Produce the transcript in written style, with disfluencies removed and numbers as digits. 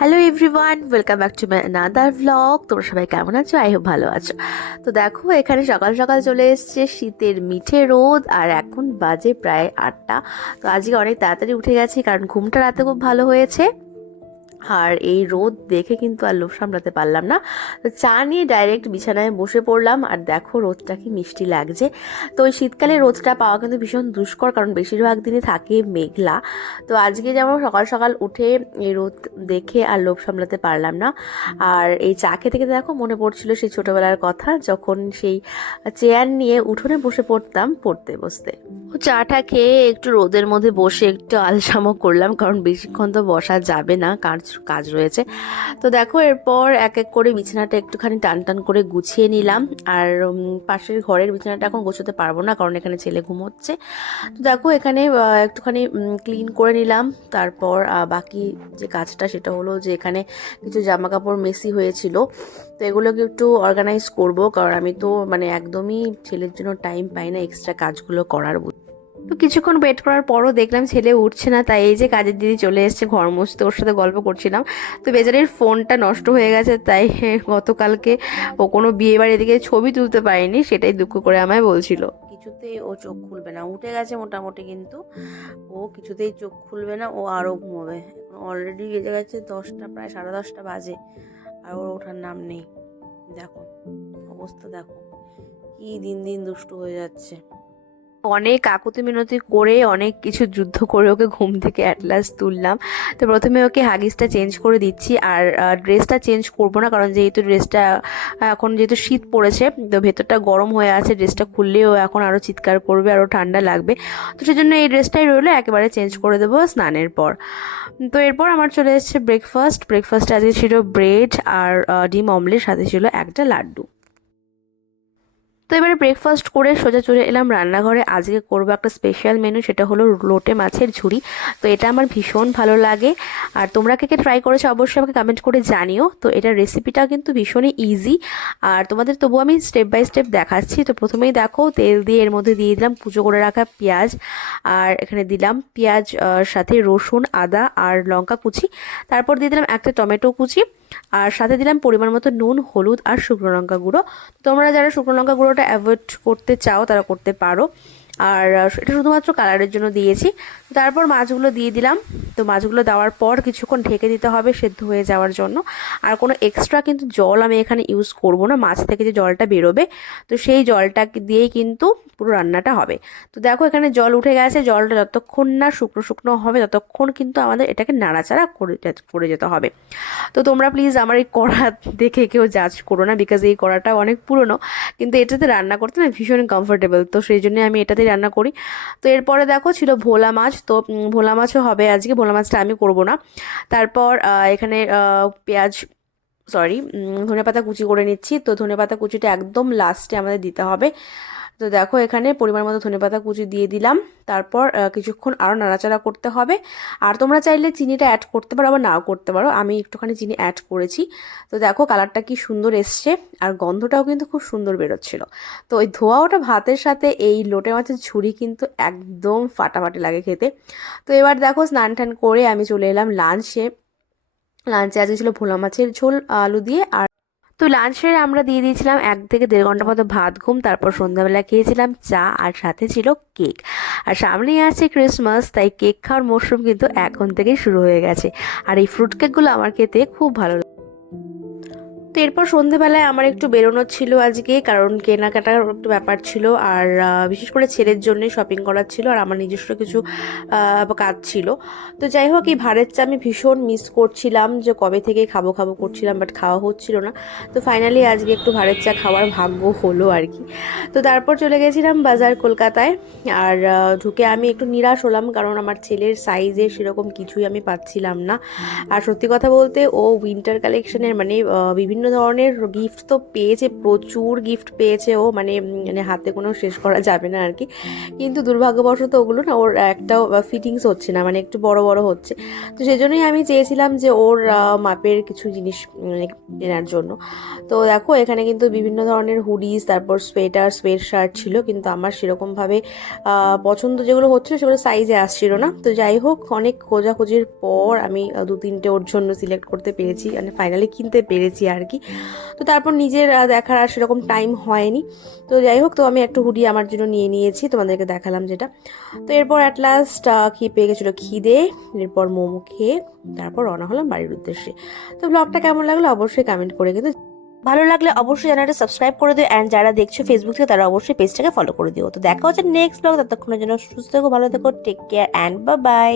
Hello everyone, welcome back to my another vlog. তোমরা সবাই কেমন আছো? আই হোপ ভালো আছো। তো দেখো, এখানে সকাল সকাল চলে এসছে শীতের মিঠে রোদ, আর এখন বাজে প্রায় 8টা। তো আজকে অনেক তাড়াতাড়ি উঠে গেছি কারণ ঘুমটা রাতে খুব ভালো হয়েছে। আর এই রোদ দেখে কিন্তু আর লোভ সামলাতে পারলাম না, তো চা নিয়ে ডাইরেক্ট বিছানায় বসে পড়লাম। আর দেখো রোদটা কি মিষ্টি লাগছে। তো ওই শীতকালে রোদটা পাওয়া কিন্তু ভীষণ দুষ্কর, কারণ বেশিরভাগ দিনই থাকে মেঘলা। তো আজকে যেমন সকাল সকাল উঠে এই রোদ দেখে আর লোভ সামলাতে পারলাম না। আর এই চা খেতে খেতে দেখো মনে পড়ছিল সেই ছোটোবেলার কথা, যখন সেই চেয়ার নিয়ে উঠোনে বসে পড়তাম পড়তে বসতে। চাটা খেয়ে একটু রোদের মধ্যে বসে একটু আলসামো করলাম, কারণ বেশিক্ষণ তো বসা যাবে না, কাজ রয়েছে। তো দেখো এরপর এক এক করে বিছানাটা একটুখানি টান টান করে গুছিয়ে নিলাম। আর পাশের ঘরের বিছানাটা এখন গোছাতে পারবো না, কারণ এখানে ছেলে ঘুমোচ্ছে। তো দেখো এখানে একটুখানি ক্লিন করে নিলাম। তারপর বাকি যে কাজটা সেটা হলো যে এখানে কিছু জামা কাপড় মেসি হয়েছিল, তো এগুলোকে একটু অর্গানাইজ করব, কারণ আমি তো মানে একদমই ছেলের জন্য টাইম পাই না এক্সট্রা কাজগুলো করার। তো কিছুক্ষণ ওয়েট করার পরও দেখলাম ছেলে উঠছে না, তাই এই যে কাজের দিদি চলে এসেছে ঘর মুছতে, ওর সাথে গল্প করছিলাম। তো বেচারির ফোনটা নষ্ট হয়ে গেছে, তাই গতকালকে ও কোনো বিয়ে বাড়ি থেকে ছবি তুলতে পারেনি, সেটাই দুঃখ করে আমায় বলছিল। কিছুতেই ও চোখ খুলবে না, উঠে গেছে মোটামুটি, কিন্তু ও কিছুতেই চোখ খুলবে না, ও আরও ঘুমোবে। অলরেডি বেজে গেছে 10টা, প্রায় 10:30 বাজে, আর ওর ওঠার নাম নেই। দেখো অবস্থা, দেখো কি দিন দিন দুষ্টু হয়ে যাচ্ছে। অনেক কাকুতি মিনতি করে অনেক কিছু যুদ্ধ করে ওকে ঘুম থেকে অ্যাট লাস্ট তুললাম। তো প্রথমে ওকে হাগিসটা চেঞ্জ করে দিচ্ছি, আর ড্রেসটা চেঞ্জ করবো না, কারণ যেহেতু ড্রেসটা এখন যেহেতু শীত পড়েছে, তো ভেতরটা গরম হয়ে আছে, ড্রেসটা খুললেও এখন আরও চিৎকার করবে, আরও ঠান্ডা লাগবে। তো সেজন্য এই ড্রেসটাই রইলো, একেবারে চেঞ্জ করে দেবো স্নানের পর। তো এরপর আমার চলে এসেছে ব্রেকফাস্টে আজকে ছিল ব্রেড আর ডিম অমলেট, সাথে ছিল একটা লাড্ডু। তো এবারে ব্রেকফাস্ট করে সোজা চলে এলাম রান্নাঘরে। আজকে করবো একটা স্পেশাল মেনু, সেটা হলো লোটে মাছের ঝুড়ি। তো এটা আমার ভীষণ ভালো লাগে, আর তোমরা কে কে ট্রাই করেছো অবশ্যই আমাকে কমেন্ট করে জানিও। তো এটার রেসিপিটা কিন্তু ভীষণই ইজি, আর তোমাদের তবু আমি স্টেপ বাই স্টেপ দেখাচ্ছি। তো প্রথমেই দেখো তেল দিয়ে এর মধ্যে দিয়ে দিলাম কুচো করে রাখা পেঁয়াজ, আর এখানে দিলাম পেঁয়াজ সাথে রসুন, আদা আর লঙ্কা কুচি। তারপর দিয়ে দিলাম একটা টমেটো কুচি, আর সাথে দিলাম পরিমাণ মতো নুন, হলুদ আর শুকনো লঙ্কা গুঁড়ো। তোমরা যারা শুকনো লঙ্কা গুঁড়োটা অ্যাভয়েড করতে চাও তারা করতে পারো, আর এটা শুধুমাত্র কালারের জন্য দিয়েছি। তারপর মাছগুলো দিয়ে দিলাম। তো মাছগুলো দেওয়ার পর কিছুক্ষণ ঢেকে দিতে হবে সেদ্ধ হয়ে যাওয়ার জন্য। আর কোনো এক্সট্রা কিন্তু জল আমি এখানে ইউজ করব না, মাছ থেকে যে জলটা বেরোবে তো সেই জলটা দিয়েই কিন্তু পুরো রান্নাটা হবে। তো দেখো এখানে জল উঠে গেছে, জলটা যতক্ষণ না শুকনো শুকনো হবে ততক্ষণ কিন্তু আমাদের এটাকে নাড়াচাড়া করে যেতে হবে। তো তোমরা প্লিজ আমার এই কড়া দেখে কেউ জাজ করো না, বিকজ এই কড়াটা অনেক পুরনো, কিন্তু এটাতে রান্না করতে না ভীষণ কমফোর্টেবল, তো সেই জন্য আমি এটাতেই রান্না করি। তো এরপরে দেখো ছিল ভোলা মাছ, তো ভোলা মাছও হবে আজকে, ভোলা মাছটা আমি করব না। তারপর এখানে পেঁয়াজ, সরি, ধনেপাতা কুচি করে নিচ্ছি। তো ধনেপাতা কুচিটা একদম লাস্টে আমাদের দিতে হবে। তো দেখো এখানে পরিমাণ মতো ধনেপাতা কুচি দিয়ে দিলাম। তারপর কিছুক্ষণ আরও নাড়াচাড়া করতে হবে। আর তোমরা চাইলে চিনিটা অ্যাড করতে পারো বা নাও করতে পারো, আমি একটুখানি চিনি অ্যাড করেছি। তো দেখো কালারটা কি সুন্দর এসছে, আর গন্ধটাও কিন্তু খুব সুন্দর বেরোচ্ছিল। তো ওই ধোয়া ওটা ভাতের সাথে এই লোটে মাছের ঝুড়ি কিন্তু একদম ফাটাফাটি লাগে খেতে। তো এবার দেখো স্নান টান করে আমি চলে এলাম লাঞ্চে আজকে ছিল ভোলা মাছের ঝোল আলু দিয়ে। আর তো লাঞ্চে আমরা দিয়ে দিয়েছিলাম 1 থেকে 1.5 ঘন্টা মতো ভাত ঘুম, তারপর সন্ধ্যাবেলা খেয়েছিলাম চা, আর সাথে ছিল কেক। আর সামনেই আছে ক্রিসমাস, তাই কেক খাওয়ার মরশুম কিন্তু এখন থেকেই শুরু হয়ে গেছে। আর এই ফ্রুট কেকগুলো আমার খেতে খুব ভালো লাগে। তো এরপর সন্ধেবেলায় আমার একটু বেরোনোর ছিল আজকে, কারণ কেনাকাটার একটু ব্যাপার ছিল, আর বিশেষ করে ছেলের জন্যই শপিং করার ছিল, আর আমার নিজস্ব কিছু কাজ ছিল। তো যাই হোক, এই ভাঁড়ের চা আমি ভীষণ মিস করছিলাম, যে কবে থেকে খাবো খাবো করছিলাম, বাট খাওয়া হচ্ছিল না। তো ফাইনালি আজকে একটু ভাঁড়ের চা খাওয়ার ভাগ্য হলো আর কি। তো তারপর চলে গেছিলাম বাজার কলকাতায়, আর ঢুকে আমি একটু নিরাশ হলাম, কারণ আমার ছেলের সাইজে সেরকম কিছুই আমি পাচ্ছিলাম না। আর সত্যি কথা বলতে ও উইন্টার কালেকশনের মানে বিভিন্ন ধরনের গিফট তো পেয়েছে, প্রচুর গিফট পেয়েছে ও, মানে হাতে কোনো শেষ করা যাবে না আর কি। কিন্তু দুর্ভাগ্যবশত ওগুলো না ওর একটাও ফিটিংস হচ্ছে না, মানে একটু বড় বড় হচ্ছে। তো সেজন্যই আমি চেয়েছিলাম যে ওর মাপের কিছু জিনিস কেনার জন্য। তো দেখো এখানে কিন্তু বিভিন্ন ধরনের হুডিস, তারপর সোয়েটার, সোয়েট শার্ট ছিল, কিন্তু আমার সেরকমভাবে পছন্দ যেগুলো হচ্ছিল সেগুলো সাইজে আসছিল না। তো যাই হোক, অনেক খোঁজাখুঁজির পর আমি 2-3টে ওর জন্য সিলেক্ট করতে পেরেছি, মানে ফাইনালি কিনতে পেরেছি আর কি। তো তারপর নিজের দেখার আর সেরকম টাইম হয়নি। তো যাই হোক, তো আমি একটা হুডি আমার জন্য নিয়ে নিয়েছি, তোমাদেরকে দেখালাম যেটা। তো এরপর অ্যাট লাস্ট খেয়ে পেয়ে গেছিলো খিদে, এরপর মোমো খেয়ে তারপর রওনা হলাম বাড়ির উদ্দেশ্যে। তো ব্লগটা কেমন লাগলো অবশ্যই কমেন্ট করে কিন্তু ভালো লাগলে অবশ্যই চ্যানেলটা সাবস্ক্রাইব করে দিও, অ্যান্ড যারা দেখছো ফেসবুক থেকে তারা অবশ্যই পেজটাকে ফলো করে দিও। তো দেখা হচ্ছে নেক্সট ব্লগ, ততক্ষণের জন্য সুস্থ থেকো, ভালো থেকো, take care and bye by.